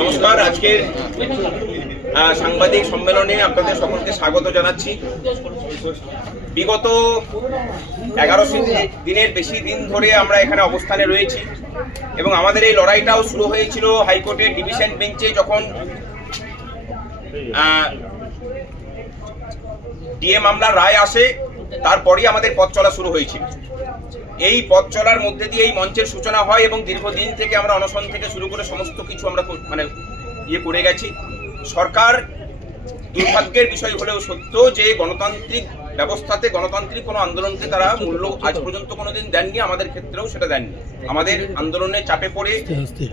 নমস্কার। আজকের সাংবাদিক সম্মেলনে আপনাদের সকলকে স্বাগত জানাচ্ছি। বিগত 11 দিনের বেশি দিন ধরে আমরা এখানে অবস্থানে রয়েছি এবং আমাদের এই লড়াইটাও শুরু হয়েছিল হাইকোর্টের ডিভিশন বেঞ্চে, যখন ডিএ মামলার রায় আসে তারপরেই আমাদের পথ চলা শুরু হয়েছিল। এই পথ চলার মধ্যে দিয়ে এই মঞ্চের সূচনা হয় এবং দীর্ঘদিন থেকে আমরা অনশন থেকে শুরু করে সমস্ত কিছু আমরা করে গেছি। সরকার, দুর্ভাগ্যের বিষয় হলেও সত্য যে গণতান্ত্রিক ব্যবস্থাতে গণতান্ত্রিক কোনো আন্দোলনকে তারা মূল্য আজ পর্যন্ত কোনোদিন দেননি, আমাদের ক্ষেত্রেও সেটা দেননি। আমাদের আন্দোলনের চাপে পড়ে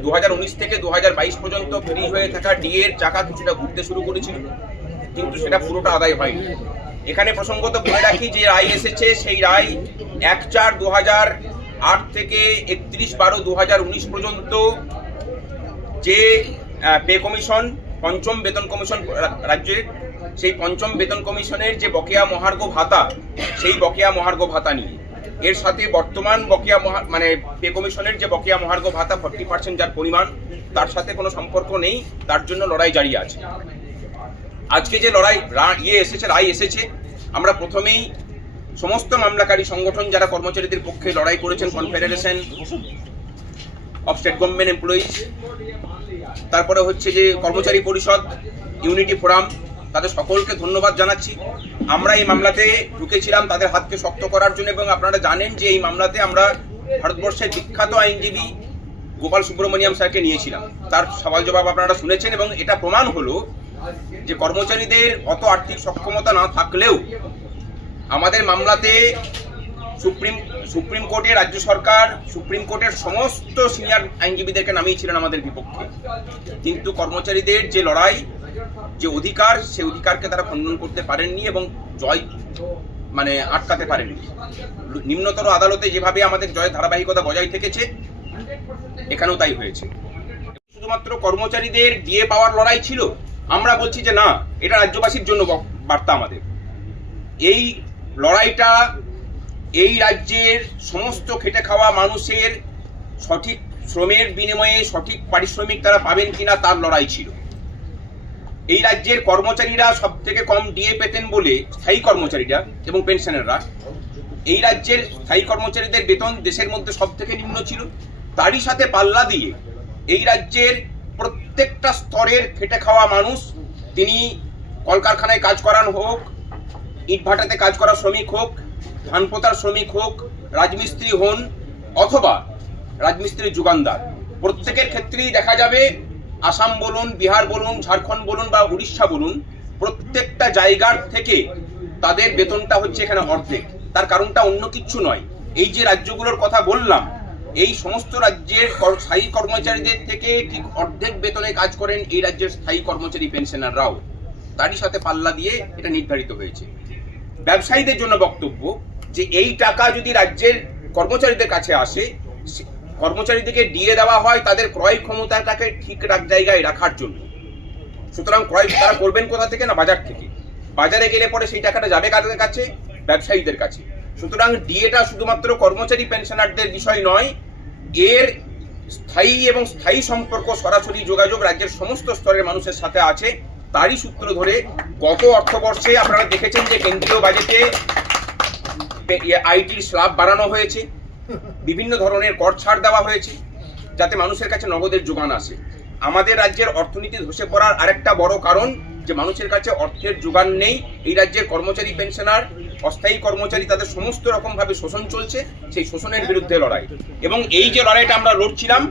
2019 থেকে 2022 পর্যন্ত ফ্রি হয়ে থাকা ডিএ এর চাকা কিছুটা ঘুরতে শুরু করেছিল, কিন্তু সেটা পুরোটা আদায় হয়নি। এখানে প্রসঙ্গত বলে রাখি যে রায় এসেছে, সেই রায় 1/4/2008 থেকে 31/12/2019 পর্যন্ত যে পে কমিশন, পঞ্চম বেতন কমিশন রাজ্যের, সেই পঞ্চম বেতন কমিশনের যে বকেয়া মহার্ঘ ভাতা, সেই বকেয়া মহার্ঘ ভাতা নিয়ে এর সাথে বর্তমান বকেয়া পে কমিশনের যে বকেয়া মহার্ঘ ভাতা 40% যার পরিমাণ, তার সাথে কোনো সম্পর্ক নেই, তার জন্য লড়াই জারি আছে। আজকে যে রায় এসেছে, আমরা প্রথমেই সমস্ত মামলাকারী সংগঠন যারা কর্মচারীদের পক্ষে লড়াই করেছেন, confederation of state government employees, তারপরে হচ্ছে যে কর্মচারী পরিষদ, ইউনিটি ফোরাম, তাদের সকলকে ধন্যবাদ জানাচ্ছি। আমরা এই মামলাতে ঢুকেছিলাম তাদের হাতকে শক্ত করার জন্য, এবং আপনারা জানেন যে এই মামলাতে আমরা ভারতবর্ষের বিখ্যাত আইনজীবী গোপাল সুব্রমণিয়াম স্যারকে নিয়েছিলাম। তার সওয়াল জবাব আপনারা শুনেছেন এবং এটা প্রমাণ হলো যে কর্মচারীদের অত আর্থিক সক্ষমতা না থাকলেও আমাদের মামলাতে সুপ্রিম কোর্টে রাজ্য সরকার, সুপ্রিম কোর্টের সমস্ত সিনিয়র আইনজীবীদেরকে নামিয়েছিলেন আমাদের বিপক্ষে, কিন্তু কর্মচারীদের যে লড়াই, যে অধিকার, সেই অধিকারকে তারা খণ্ডন করতে পারেননি এবং জয় আটকাতে পারেননি। নিম্নতর আদালতে যেভাবে আমাদের জয়ের ধারাবাহিকতা বজায় থেকেছে, এখানেও তাই হয়েছে। শুধুমাত্র কর্মচারীদের ডিএ পাওয়ার লড়াই ছিল, আমরা বলছি যে না, এটা রাজ্যবাসীর জন্য বার্তা আমাদের। এই লড়াইটা এই রাজ্যের সমস্ত খেটে খাওয়া মানুষের সঠিক শ্রমের বিনিময়ে সঠিক পারিশ্রমিক তারা পাবেন কিনা তার লড়াই ছিল। এই রাজ্যের কর্মচারীরা সব থেকে কম ডিএ পেতেন বলে, স্থায়ী কর্মচারীরা এবং পেনশনাররা, এই রাজ্যের স্থায়ী কর্মচারীদের বেতন দেশের মধ্যে সব থেকে নিম্ন ছিল। তারই সাথে পাল্লা দিয়ে এই রাজ্যের প্রত্যেকটা স্তরের খেটে খাওয়া মানুষ, তিনি কলকারখানায় কাজ করান হোক, ইটভাটাতে কাজ করা শ্রমিক হোক, ধান পোতার শ্রমিক হোক, রাজমিস্ত্রি হন অথবা রাজমিস্ত্রির যোগানদার, প্রত্যেকের ক্ষেত্রেই দেখা যাবে আসাম বলুন, বিহার বলুন, ঝাড়খণ্ড বলুন বা উড়িষ্যা বলুন, প্রত্যেকটা জায়গার থেকে তাদের বেতনটা হচ্ছে এখানে অর্ধেক। তার কারণটা অন্য কিচ্ছু নয়, এই যে রাজ্যগুলোর কথা বললাম, এই সমস্ত রাজ্যের স্থায়ী কর্মচারীদের থেকে ঠিক অর্ধেক বেতনে কাজ করেন এই রাজ্যের স্থায়ী কর্মচারী পেনশনাররাও। তারই সাথে পাল্লা দিয়ে এটা নির্ধারিত হয়েছে। ব্যবসায়ীদের জন্য বক্তব্য যে এই টাকা যদি রাজ্যের কর্মচারীদের কাছে আসে, কর্মচারীদেরকে ডিএ দেওয়া হয় তাদের ক্রয় ক্ষমতাটাকে ঠিক জায়গায় রাখার জন্য। সুতরাং ক্রয় তারা করবেন কোথা থেকে? না, বাজার থেকে। বাজারে গেলে পরে সেই টাকাটা যাবে কাদের কাছে? ব্যবসায়ীদের কাছে। সুতরাং ডিএটা শুধুমাত্র কর্মচারী পেনশনারদের বিষয় নয়, এর স্থায়ী সম্পর্ক, সরাসরি যোগাযোগ রাজ্যের সমস্ত স্তরের মানুষের সাথে আছে। তারই সূত্র ধরে গত অর্থবর্ষে আপনারা দেখেছেন যে কেন্দ্রীয় বাজেটে আইটির স্ল্যাব বাড়ানো হয়েছে, বিভিন্ন ধরনের কর ছাড় দেওয়া হয়েছে, যাতে মানুষের কাছে নগদের যোগান আসে। আমাদের রাজ্যের অর্থনীতি ধসে পড়ার আরেকটা বড় কারণ যে মানুষের কাছে অর্থের যোগান নেই। এই রাজ্যের কর্মচারী পেনশনার, অস্থায়ী কর্মচারী, তাদের সমস্ত রকমভাবে শোষণ চলছে, সেই শোষণের বিরুদ্ধে লড়াই। এবং এই যে লড়াইটা আমরা লড়ছিলাম,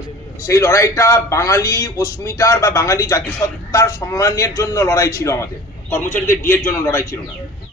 সেই লড়াইটা বাঙালি অস্মিতার বা বাঙালি জাতিসত্তার সম্মানের জন্য লড়াই ছিল, আমাদের কর্মচারীদের ডিএর জন্য লড়াই ছিল না।